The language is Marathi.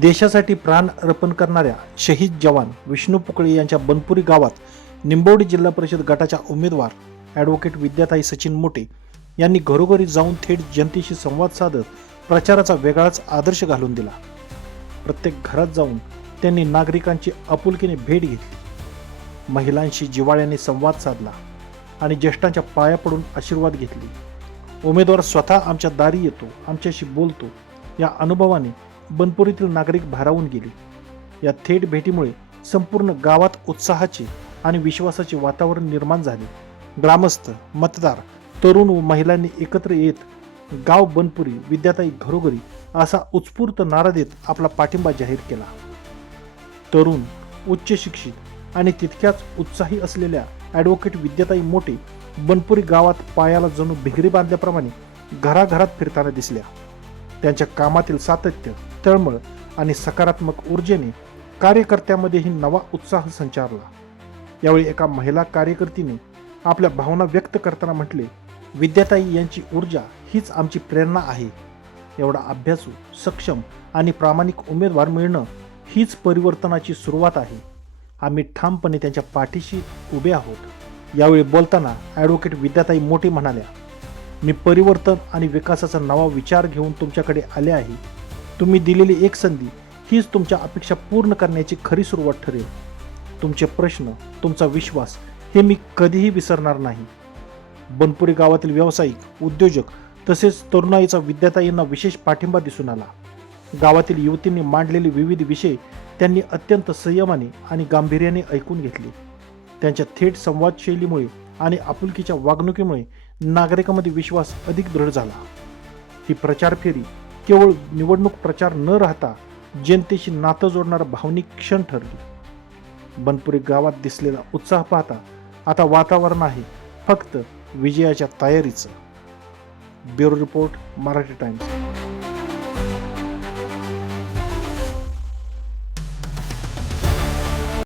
देशासाठी प्राण अर्पण करणाऱ्या शहीद जवान विष्णू पुकळे यांच्या बनपुरी गावात निंबवडी जिल्हा परिषद गटाच्या उमेदवार ॲडव्होकेट विद्याताई सचिन मोटे यांनी घरोघरी जाऊन थेट जनतेशी संवाद साधत प्रचाराचा वेगळाच आदर्श घालून दिला। प्रत्येक घरात जाऊन त्यांनी नागरिकांची आपुलकीने भेट घेतली, महिलांशी जिव्हाळ्याने संवाद साधला आणि ज्येष्ठांच्या पाया पडून आशीर्वाद घेतले। उमेदवार स्वतः आमच्या दारी येतो, आमच्याशी बोलतो या अनुभवाने बनपुरीतील नागरिक भारावून गेले। या थेट भेटीमुळे संपूर्ण गावात उत्साहाचे आणि विश्वासाचे वातावरण निर्माण झाले। ग्रामस्थ, मतदार, तरुण व महिलांनी एकत्र येत गाव बनपुरी विद्याताई घरोघरी असा उत्स्फूर्त नारा देत आपला पाठिंबा जाहीर केला। तरुण, उच्च शिक्षित आणि तितक्याच उत्साही असलेल्या ॲडव्होकेट विद्याताई मोटे बनपुरी गावात पायाला जणू भिगरी बांधल्याप्रमाणे घराघरात फिरताना दिसल्या। त्यांच्या कामातील सातत्य, तळमळ आणि सकारात्मक ऊर्जेने कार्यकर्त्यांमध्येही नवा उत्साह संचारला। यावेळी एका महिला कार्यकर्तीने आपल्या भावना व्यक्त करताना म्हटले, विद्याताई यांची ऊर्जा हीच आमची प्रेरणा आहे। एवढा अभ्यासू, सक्षम आणि प्रामाणिक उमेदवार मिळणं हीच परिवर्तनाची सुरुवात आहे। आम्ही ठामपणे त्यांच्या पाठीशी उभे आहोत। यावेळी बोलताना ॲडव्होकेट विद्याताई मोटे म्हणाल्या, मी परिवर्तन आणि विकासाचा नवा विचार घेऊन तुमच्याकडे आले आहे। तुम्ही दिलेली एक संधी हीच तुमच्या अपेक्षा पूर्ण करण्याची खरी सुरुवात ठरेल। तुमचे प्रश्न, तुमचा विश्वास हे मी कधीही विसरणार नाही। बनपुरी गावातील व्यावसायिक, उद्योजक तसेच तरुणाईचा विद्याताईंना विशेष पाठिंबा दिसून आला। गावातील युवतींनी मांडलेले विविध विषय त्यांनी अत्यंत संयमाने आणि गांभीर्याने ऐकून घेतले। त्यांच्या थेट संवाद शैलीमुळे आणि आपुलकीच्या वागणुकीमुळे नागरिकांमध्ये विश्वास अधिक दृढ झाला। ही प्रचार फेरी केवळ निवडणूक प्रचार न राहता जनतेशी नातं जोडणारा भावनिक क्षण ठरली। बनपुरी गावात दिसलेला उत्साह पाहता आता वातावरण आहे फक्त विजयाच्या तयारीचं। Bureau report, Marathi times.